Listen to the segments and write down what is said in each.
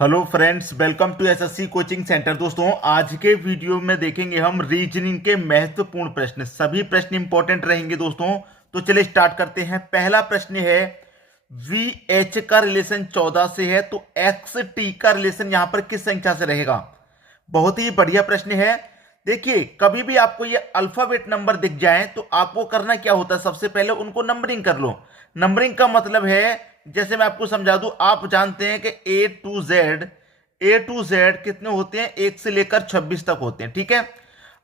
Hello friends, welcome to SSC coaching centre. दोस्तों, आज के वीडियो में देखेंगे हम रीजनिंग के महत्वपूर्ण प्रश्न। सभी प्रश्न इंपॉर्टेंट रहेंगे दोस्तों। तो चलिए स्टार्ट करते हैं। पहला प्रश्न है, वी एच का रिलेशन 14 से है, तो एक्स टी का रिलेशन यहां पर किस संख्या से रहेगा? बहुत ही बढ़िया प्रश्न है। देखिए, कभी भी आपको ये अल्फाबेट नंबर दिख जाए तो आपको करना क्या होता है, सबसे पहले उनको नंबरिंग कर लो। नंबरिंग का मतलब है, जैसे मैं आपको समझा दूं, आप जानते हैं कि ए टू जेड कितने होते हैं? 1 से लेकर 26 तक होते हैं, ठीक है।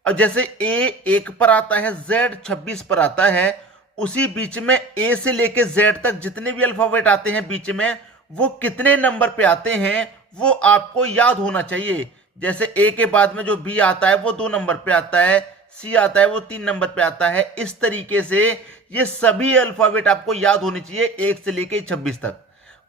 अब जैसे ए 1 पर आता है, जेड 26 पर आता है, उसी बीच में ए से लेकर जेड तक जितने भी अल्फाबेट आते हैं बीच में, वो कितने नंबर पे आते हैं वो आपको याद होना चाहिए। जैसे ए के बाद में जो बी आता है वो 2 नंबर पे आता है, सी आता है वो 3 नंबर पे आता है। इस तरीके से ये सभी अल्फाबेट आपको याद होने चाहिए 1 से लेकर 26 तक।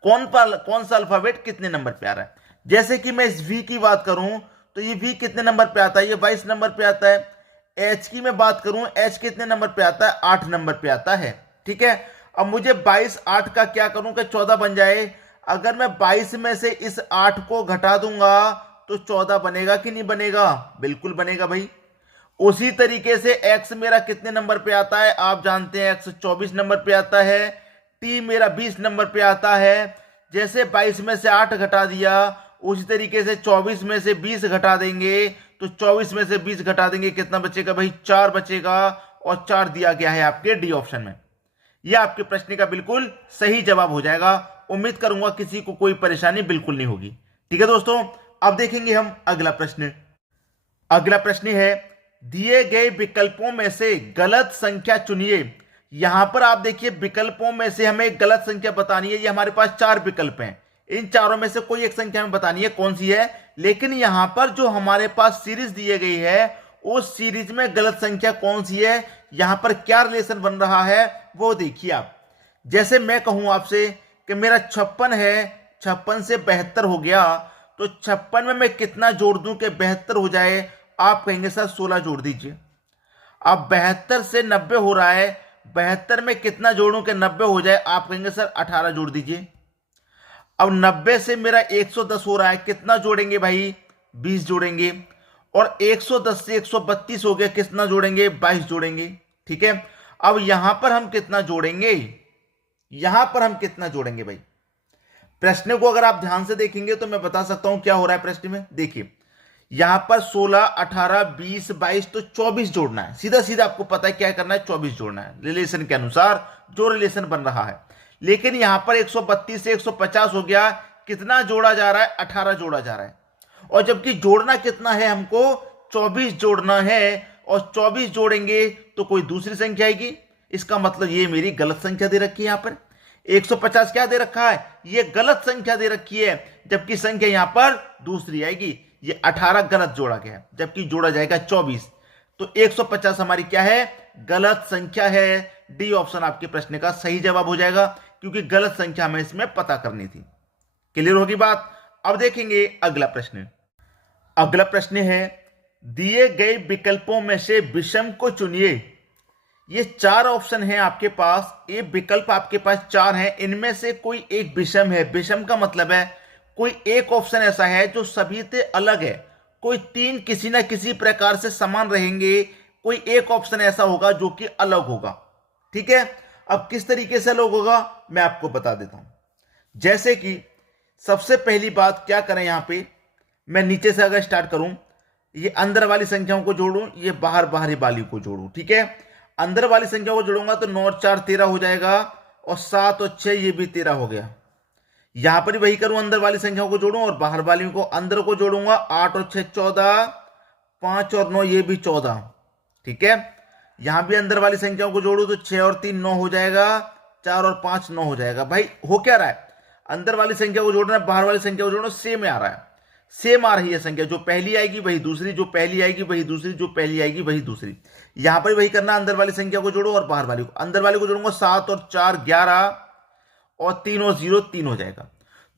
कौन सा अल्फाबेट कितने नंबर पे आ रहा है। जैसे कि मैं इस वी की बात करूं तो ये वी कितने नंबर पे आता है? ये 22 नंबर पे आता है। एच की मैं बात करूं, एच कितने नंबर पे आता है? 8 नंबर पे आता है, ठीक है। अब मुझे 22 8 का क्या करूं कि 14 बन जाए। अगर मैं 22 में से इस 8 को घटा दूंगा तो 14 बनेगा कि नहीं बनेगा? बिल्कुल बनेगा भाई। उसी तरीके से x मेरा कितने नंबर पे आता है? आप जानते हैं x 24 नंबर पे आता है। t मेरा 20 नंबर पे आता है। जैसे 22 में से 8 घटा दिया, उसी तरीके से 24 में से 20 घटा देंगे, तो 24 में से 20 घटा देंगे, कितना बचेगा भाई? 4 बचेगा। और 4 दिया गया है आपके डी ऑप्शन में। यह आपके प्रश्न का बिल्कुल सही जवाब हो जाएगा। उम्मीद करूंगा किसी को कोई परेशानी बिल्कुल नहीं होगी। ठीक है दोस्तों, अब देखेंगे हम अगला प्रश्न। अगला प्रश्न है, दिए गए विकल्पों में से गलत संख्या चुनिए। यहां पर आप देखिए, विकल्पों में से हमें एक गलत संख्या बतानी है। ये हमारे पास 4 विकल्प हैं, इन चारों में से कोई एक संख्या हमें बतानी है कौन सी है। लेकिन यहां पर जो हमारे पास सीरीज दी गई है, उस सीरीज में गलत संख्या कौन सी है, यहां पर क्या रिलेशन बन रहा है वो देखिए आप। जैसे मैं कहूं आपसे कि मेरा 56 है, 56 से 72 हो गया, तो 56 में मैं कितना जोड़ दूं कि 72 हो जाए? आप कहेंगे सर 16 जोड़ दीजिए। अब 72 से 90 हो रहा है, 72 में कितना जोड़ूं कि 90 हो जाए? आप कहेंगे सर 18 जोड़ दीजिए। अब 90 से मेरा 110 हो रहा है, कितना जोड़ेंगे भाई? 20 जोड़ेंगे। और 110 से 132 हो गया, कितना जोड़ेंगे? 22 जोड़ेंगे, ठीक है। अब यहां पर हम कितना जोड़ेंगे? यहां पर हम कितना जोड़ेंगे भाई? प्रश्न को अगर आप ध्यान से देखेंगे तो मैं बता सकता हूं क्या हो रहा है प्रश्न में। देखिए, यहां पर 16 18 20 22, तो 24 जोड़ना है। सीधा सीधा आपको पता है क्या करना है, 24 जोड़ना है रिलेशन के अनुसार जो रिलेशन बन रहा है। लेकिन यहां पर 132 से 150 हो गया, कितना जोड़ा जा रहा है? 18 जोड़ा जा रहा है। और जबकि जोड़ना कितना है हमको? 24 जोड़ना है। और 24 जोड़ेंगे तो कोई दूसरी संख्या आएगी। इसका मतलब ये मेरी गलत संख्या दे रखी है। यहां पर 150 क्या दे रखा है? ये गलत संख्या दे रखी है, जबकि संख्या यहां पर दूसरी आएगी। ये 18 गलत जोड़ा गया है, जबकि जोड़ा जाएगा 24। तो 150 हमारी क्या है? गलत संख्या है। डी ऑप्शन आपके प्रश्न का सही जवाब हो जाएगा, क्योंकि गलत संख्या हमें इसमें पता करनी थी। क्लियर होगी बात? अब देखेंगे अगला प्रश्न। अगला प्रश्न है, दिए गए विकल्पों में से विषम को चुनिए। ये 4 ऑप्शन हैं आपके पास, ये विकल्प आपके पास 4 हैं, इनमें से कोई एक विषम है। विषम का मतलब है कोई एक ऑप्शन ऐसा है जो सभी से अलग है, कोई 3 किसी ना किसी प्रकार से समान रहेंगे, कोई एक ऑप्शन ऐसा होगा जो कि अलग होगा, ठीक है। अब किस तरीके से अलग होगा मैं आपको बता देता हूं। जैसे कि सबसे पहली बात क्या करें, यहां पे मैं नीचे से अगर स्टार्ट करूं, ये अंदर वाली संख्याओं को जोड़ूं, ये बाहरी वाली को जोड़ूं, ठीक है। अंदर वाली संख्या को जोड़ूंगा तो 9 और 4 13 हो जाएगा, और 7 और 6 ये भी 13 हो गया। यहां पर वही करूं, अंदर वाली संख्याओं को जोड़ूं और बाहर वाली को, अंदर को जोड़ूंगा 8 और 6 14, 5 और 9 ये भी 14, ठीक है। यहां भी अंदर वाली संख्याओं को जोड़ूं तो 6 और 3 9 हो जाएगा, 4 और 5 9 हो जाएगा। भाई हो क्या रहा है? अंदर वाली संख्या को जोड़ना है, बाहर वाली संख्या को जोड़ना, सेम आ रहा है। सेम आ रही है संख्या, जो पहली आएगी वही दूसरी, जो पहली आएगी वही दूसरी, जो पहली आएगी वही दूसरी। यहां पर वही करना, अंदर वाली संख्या को जोड़ो और बाहर वाली को। अंदर वाली को जोड़ूंगा 7 और 4 11, और 3 और 0 3 हो जाएगा।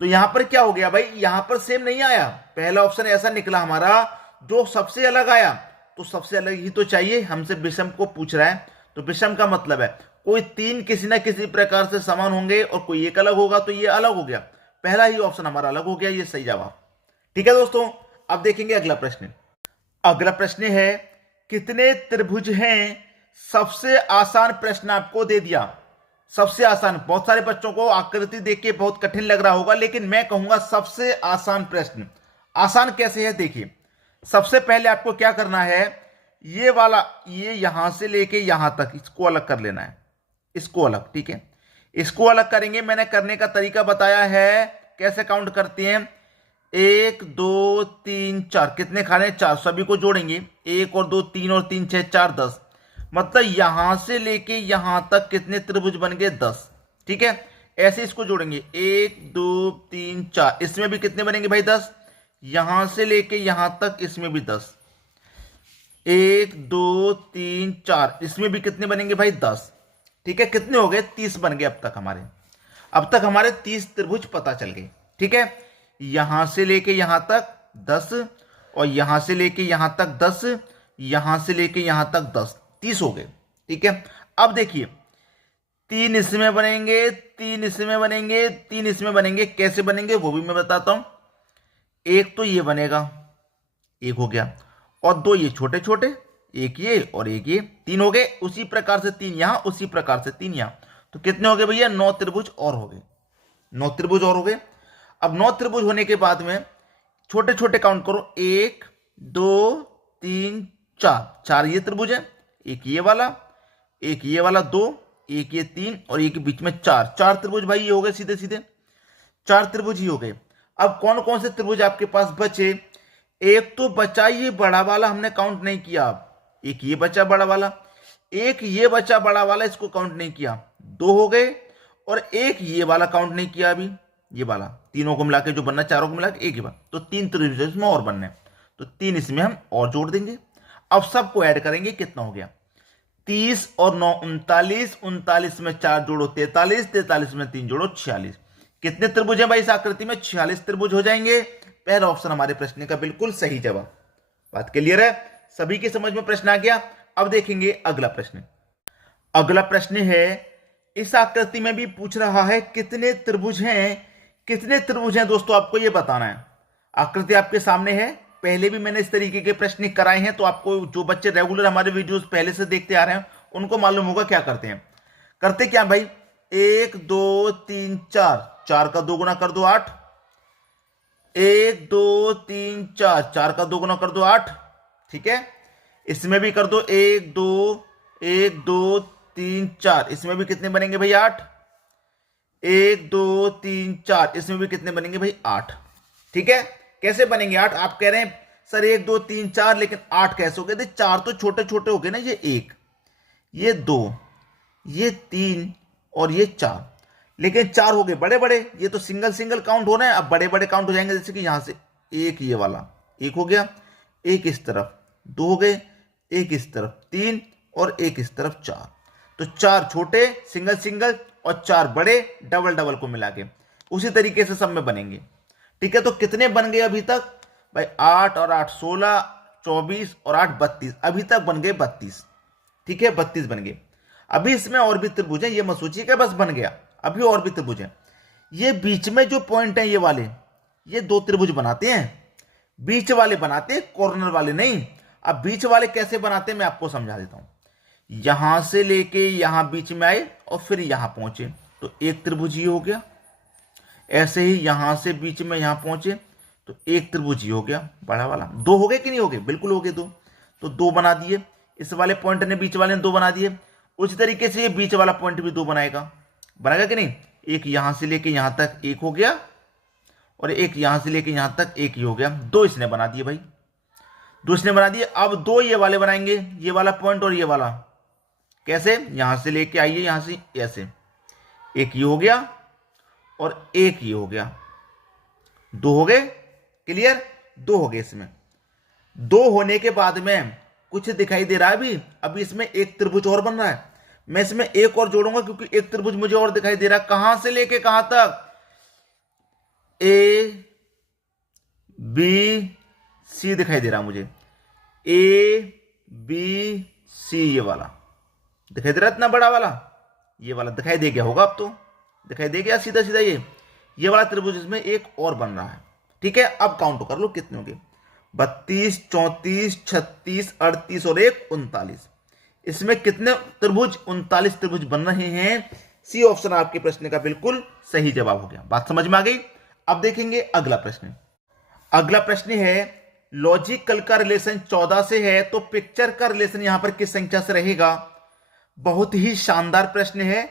तो यहां पर क्या हो गया भाई? यहां पर सेम नहीं आया, पहला ऑप्शन ऐसा निकला हमारा जो सबसे अलग आया। तो सबसे अलग ही तो चाहिए, हमसे विषम को पूछ रहा है, तो विषम का मतलब है कोई 3 किसी ना किसी प्रकार से समान होंगे और कोई एक अलग होगा, तो ये अलग हो गया। पहला ही ऑप्शन हमारा अलग हो गया, ये सही जवाब। ठीक है दोस्तों, अब देखेंगे अगला प्रश्न। अगला प्रश्न है कितने त्रिभुज हैं। सबसे आसान प्रश्न आपको दे दिया, सबसे आसान। बहुत सारे बच्चों को आकृति देख के बहुत कठिन लग रहा होगा, लेकिन मैं कहूंगा सबसे आसान प्रश्न। आसान कैसे है देखिए, सबसे पहले आपको क्या करना है, ये वाला, ये यहां से लेके यहां तक इसको अलग कर लेना है, इसको अलग। ठीक है, इसको अलग करेंगे। मैंने करने का तरीका बताया है, कैसे काउंट करते हैं। 1 2 3 4, कितने खाने, 4, सभी को जोड़ेंगे। 1 और 2 3 और 3 6 4 10, मतलब यहां से लेके यहां तक कितने त्रिभुज बन गए, 10। ठीक है, ऐसे इसको जोड़ेंगे 1 2 3 4, इसमें भी कितने बनेंगे भाई, 10। यहां से लेके यहां तक इसमें भी 10, 1 2 3 4, इसमें भी कितने बनेंगे भाई, 10। ठीक है, कितने हो गए, 30 बन गए। अब तक हमारे 30 त्रिभुज पता चल गए। ठीक है, यहां से लेके यहां तक 10, और यहां से लेके यहां तक 10, यहां से लेके यहां तक 10, 30 हो गए। ठीक है, अब देखिए 3 इसमें बनेंगे, 3 इसमें बनेंगे, 3 इसमें बनेंगे। कैसे बनेंगे वो भी मैं बताता हूं। एक तो ये बनेगा, एक हो गया, और 2 ये छोटे छोटे, एक ये और एक ये, 3 हो गए। उसी प्रकार से 3 यहां, उसी प्रकार से 3 यहां, तो कितने हो गए भैया, 9 त्रिभुज और हो गए, 9 त्रिभुज और हो गए। अब 9 त्रिभुज होने के बाद में छोटे छोटे काउंट करो, 1 2 3 4, 4 ये त्रिभुज है, एक ये वाला, एक ये वाला 2, एक ये 3, और एक बीच में 4, 4 त्रिभुज भाई ये हो गए, सीधे सीधे 4 त्रिभुज ही हो गए। अब कौन कौन से त्रिभुज आपके पास बचे, एक तो बचा ये बड़ा वाला, हमने काउंट नहीं किया। एक ये बचा बड़ा वाला, एक ये बचा बड़ा वाला, इसको काउंट नहीं किया, 2 हो गए। और एक ये वाला काउंट नहीं किया अभी, ये वाला, तीनों को मिला के जो बनना, चारों को मिला के एक ही बार, तो 3 त्रिभुज इसमें और बनने, तो 3 इसमें हम और जोड़ देंगे। अब सबको ऐड करेंगे, कितना हो गया, 30 और 9 39, 39 में 4 जोड़ो 43, 43 में 3 जोड़ो 46। कितने त्रिभुज हैं भाई इस आकृति में, 46 त्रिभुज हो जाएंगे। पहला ऑप्शन हमारे प्रश्न का बिल्कुल सही जवाब। बात क्लियर है, सभी की समझ में प्रश्न आ गया। अब देखेंगे अगला प्रश्न। अगला प्रश्न है, इस आकृति में भी पूछ रहा है कितने त्रिभुज हैं। कितने त्रिभुज हैं दोस्तों, आपको यह बताना है। आकृति आपके सामने है, पहले भी मैंने इस तरीके के प्रश्न कराए हैं, तो आपको जो बच्चे रेगुलर हमारे वीडियोस पहले से देखते आ रहे हैं उनको मालूम होगा क्या करते हैं। करते क्या भाई, 1 2 3 4, 4 का 2 गुना कर दो 8, 1 2 3 4, 4 का 2 गुना कर दो 8। ठीक है, इसमें भी कर दो 1 2 3 4, इसमें भी कितने बनेंगे भाई, 8। 1 2 3 4, इसमें भी कितने बनेंगे भाई, 8। ठीक है, कैसे बनेंगे 8, आप कह रहे हैं सर 1 2 3 4, लेकिन 8 कैसे हो गए, 4 तो छोटे छोटे हो गए ना, ये 1 ये 2 ये 3 और ये 4, लेकिन 4 हो गए बड़े बड़े, ये तो सिंगल सिंगल काउंट हो रहे हैं। अब बड़े बड़े काउंट हो जाएंगे, जैसे कि यहां से एक ये वाला, एक हो गया, एक इस तरफ 2 हो गए, एक इस तरफ 3 और एक इस तरफ 4, तो 4 छोटे सिंगल सिंगल और 4 बड़े डबल डबल को मिला के, उसी तरीके से सब में बनेंगे। ठीक है, तो कितने बन गए अभी तक भाई, 8 और 8 16, 24 और 8 32, अभी तक बन गए 32। ठीक है, 32 बन गए। अभी इसमें और भी त्रिभुज है, ये मत सोचिए कि बस बन गया, अभी और भी त्रिभुज है। ये बीच में जो पॉइंट है ये वाले, ये 2 त्रिभुज बनाते हैं, बीच वाले बनाते हैं, कॉर्नर वाले नहीं। अब बीच वाले कैसे बनाते हैं मैं आपको समझा देता हूं। यहां से लेके यहां बीच में आए और फिर यहां पहुंचे, तो एक त्रिभुज ये हो गया। ऐसे ही यहां से बीच में यहां पहुंचे तो एक त्रिभुज ये हो गया बड़ा वाला। 2 हो गए कि नहीं हो गए, बिल्कुल हो गए 2, तो 2 बना दिए। इस वाले पॉइंट ने बीच वाले ने 2 बना दिए, उसी तरीके से ये बीच वाला पॉइंट भी 2 बनाएगा कि नहीं। एक यहां से लेके यहां तक एक हो गया, और एक यहां से लेके यहां तक एक ही हो गया, 2 इसने बना दिए भाई, 2 इसने बना दिए। अब 2 ये वाले बनाएंगे, ये वाला पॉइंट और ये वाला। कैसे, यहां से लेके आइए, यहां से ऐसे, एक ये हो गया और एक ये हो गया, 2 हो गए। क्लियर, 2 हो गए। इसमें 2 होने के बाद में कुछ दिखाई दे रहा है अभी इसमें एक त्रिभुज और बन रहा है। मैं इसमें एक और जोड़ूंगा क्योंकि एक त्रिभुज मुझे और दिखाई दे रहा है। कहां से लेके कहां तक, ए बी सी दिखाई दे रहा मुझे, ए बी सी, ये वाला दिखाई दे रहा है, इतना बड़ा वाला, ये वाला दिखाई दे गया होगा, अब तो दिखाई दे गया सीधा सीधा। ये वाला त्रिभुज इसमें एक और बन रहा है। ठीक है, अब काउंट कर लो कितने होंगे, 32, 34, 36, 38 और 1 39। इसमें कितने त्रिभुज, 39 त्रिभुज बन रहे हैं। सी ऑप्शन आपके प्रश्न का बिल्कुल सही जवाब हो गया। बात समझ में आ गई। अब देखेंगे अगला प्रश्न। अगला प्रश्न है लॉजिकल का रिलेशन 14 से है तो पिक्चर का रिलेशन यहां पर किस संख्या से रहेगा। बहुत ही शानदार प्रश्न है।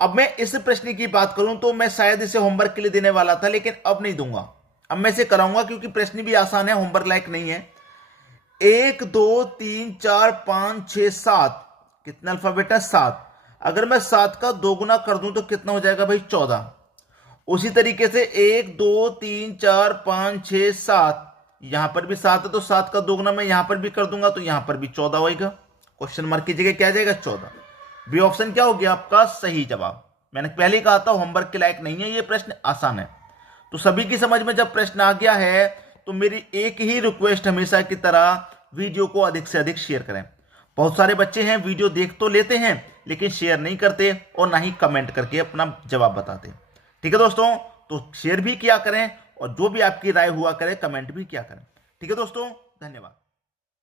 अब मैं इस प्रश्न की बात करूं तो मैं शायद इसे होमवर्क के लिए देने वाला था, लेकिन अब नहीं दूंगा। अब मैं इसे कराऊंगा क्योंकि प्रश्न भी आसान है, होमवर्क लायक नहीं है। 1 2 3 4 5 6 7, कितना अल्फाबेट है, 7। अगर मैं 7 का 2 गुना कर दूं तो कितना हो जाएगा भाई, 14। उसी तरीके से 1 2 3 4 5 6 7, यहां पर भी 7 है तो 7 का 2 गुना मैं यहां पर भी कर दूंगा तो यहां पर भी 14 होगा। क्वेश्चन मार्क की जगह क्या आ जाएगा, 14। बी ऑप्शन क्या हो गया आपका सही जवाब। मैंने पहले कहा था होमवर्क के लायक नहीं है, ये प्रश्न आसान है। तो सभी की समझ में जब प्रश्न आ गया है तो मेरी एक ही रिक्वेस्ट हमेशा की तरह, वीडियो को अधिक से अधिक शेयर करें। बहुत सारे बच्चे हैं वीडियो देख तो लेते हैं लेकिन शेयर नहीं करते और ना ही कमेंट करके अपना जवाब बताते। ठीक है दोस्तों, तो शेयर भी किया करें और जो भी आपकी राय हुआ करे कमेंट भी किया करें। ठीक है दोस्तों, धन्यवाद।